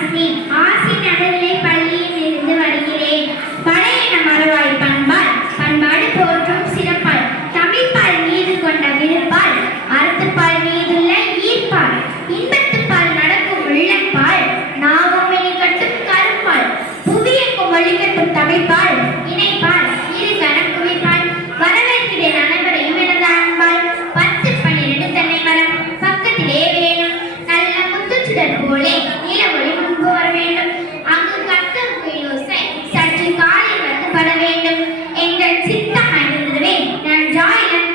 Hasni ஆசி நடுநிலை பள்ளியில் இருந்து வருகிறேன். பழையன மறுவாய் பண்பால் பண்பாடு போற்றும் சிறப்பால் தமிழ்பால் மீது கொண்ட விருப்பால் அறத்துப்பால் மீதுள்ள ஈர்ப்பால் இன்பத்துப்பால் நடக்கும் உள்ளப்பால் நாகம் வெளி கட்டும் கருப்பால் புவியக்கும் வழிகட்டும் தமிழ்பால் இணைப்பால் இரு கணக்குவிப்பால் வரவேற்கிறேன் அனைவரையும் எனது அன்பால் 10-12 தென்னை மரம் பக்கத்திலே வேணும் நல்ல முத்துச்சுடர் போலே நில ஒளி முன்பு வர வேண்டும். அங்கு கத்தம் குயிலோசை சற்று காலில் வந்து பட வேண்டும். எங்கள் சித்தம் அறிந்ததுவே நன்றாயிரம்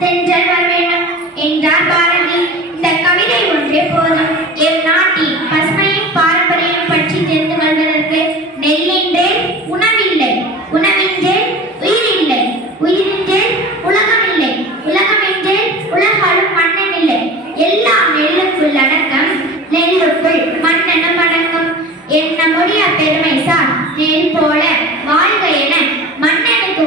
தென்றல் வர வேண்டும் என்றார் பாரதி. இந்த கவிதை ஒன்றே போதும் எம் நாட்டின் பசுமையும் பாரம்பரியம் பற்றி தெரிந்து கொள்வதற்கு. நெல்லின்றேல் உணவில்லை, உணவின்றேல் உயிரில்லை, உயிரின்றேல் உலகமில்லை, உலகமின்றேல் உலகாலும் மன்னன் இல்லை. எல்லாம் நெல்லுக்குள் அடக்கம், நெல்லுக்குள் மன்னனும் அடக்கம். என்ன மொழியா பெருமை சார் நெல் போல வாழ்க என மன்னனுக்கு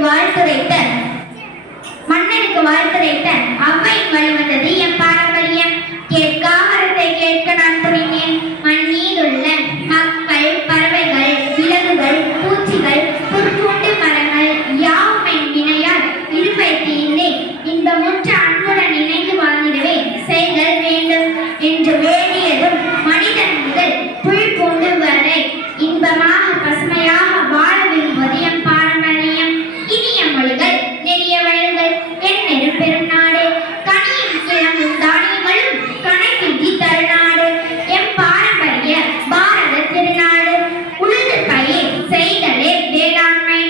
வாழ்த்துரைத்த அவ்வையின் வழிவந்தது என் பாரம்பரியம். கேட்காமரத்தை கேட்க நான் துணிந்தேன். மண் மீதுள்ள மக்கள், பறவைகள், விலங்குகள், பூச்சிகள், புற்பூண்டு மரங்கள் யாவும் என் வினையால் இருப்பைத்து இல்லை. இன்பமுற்ற அன்புடன் இணைந்து வாழ்ந்திடவே செய்தல் வேண்டும் என்று வேண்டியதும் மனிதன் முதல் புல் பூண்டு வரை இன்பமாக பசுமையாக வாழ விரும்புவது என் பாரம்பரியம். இனிய மொழிகள், நெறிய வயல்கள், என் பெருநாடு, கனியும் கிழங்கும் தானியங்களும் கணக்கின்றி தருநாடு, எம் பாரம்பரிய பாரத திருநாடு. உழுது பயிர் செய்தலே வேளாண்மை,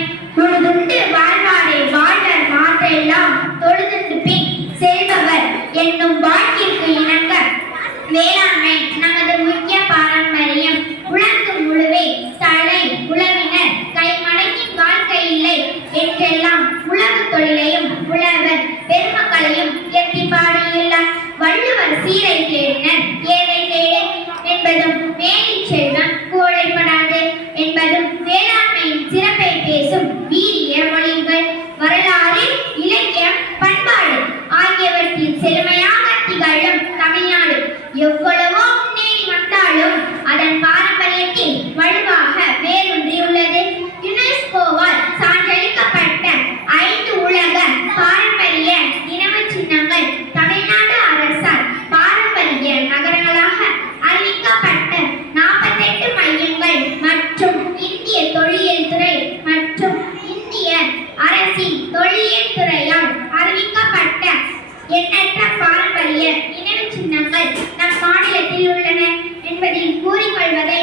உழுதுண்டு வாழ்வாரே வாழ்வர் மாற்றெல்லாம் தொழுதுண்டு பின் செல்பவர் என்னும் வாழ்க்கைக்கு இணங்க வேளாண்மை நமது முக்கிய பாரம்பரியம். உழந்தும் உழுவே தலை உழவினர் கைமடங்கி வாழ்க்கை இல்லை என்றெல்லாம் உழவு தொழிலையும் உழவர் பெருமக்களையும் எட்டி பாடியுள்ளார். வள்ளுவர் சீரை தேடினர் ஏழை தேடே என்பதும் மேலி செல்வம் கோழைப்படாது என்பதும் வேளாண்மையின் சிறப்பை பேசும் வீரிய மொழிகள். வரலாறு, இலக்கியம், பண்பாடு ஆகியவற்றில் செழுமையாக திகழும் தமிழ்நாடு எவ்வளவோ முன்னேறி வந்தாலும் அதன் பாரம்பரியத்தில் வலுவாக வேரூன்றியுள்ளது. யுனெஸ்கோவால் சான்றளிக்கப்பட்ட 5 உலக பாரம்பரிய நினைவு சின்னங்கள் தமிழ்நாடு அரசால் பாரம்பரிய நகரங்களாக அறிவிக்கப்பட்ட 48 மையங்கள் மற்றும் இந்திய தொல்லியல் துறை மற்றும் இந்திய அரசின் தொல்லியல் துறையால் அறிவிக்கப்பட்ட எண்ணற்ற பாரம்பரிய நினைவு சின்னங்கள் நம் மாநிலத்தில் உள்ளன என்பதில் கூறிக்கொள்வதை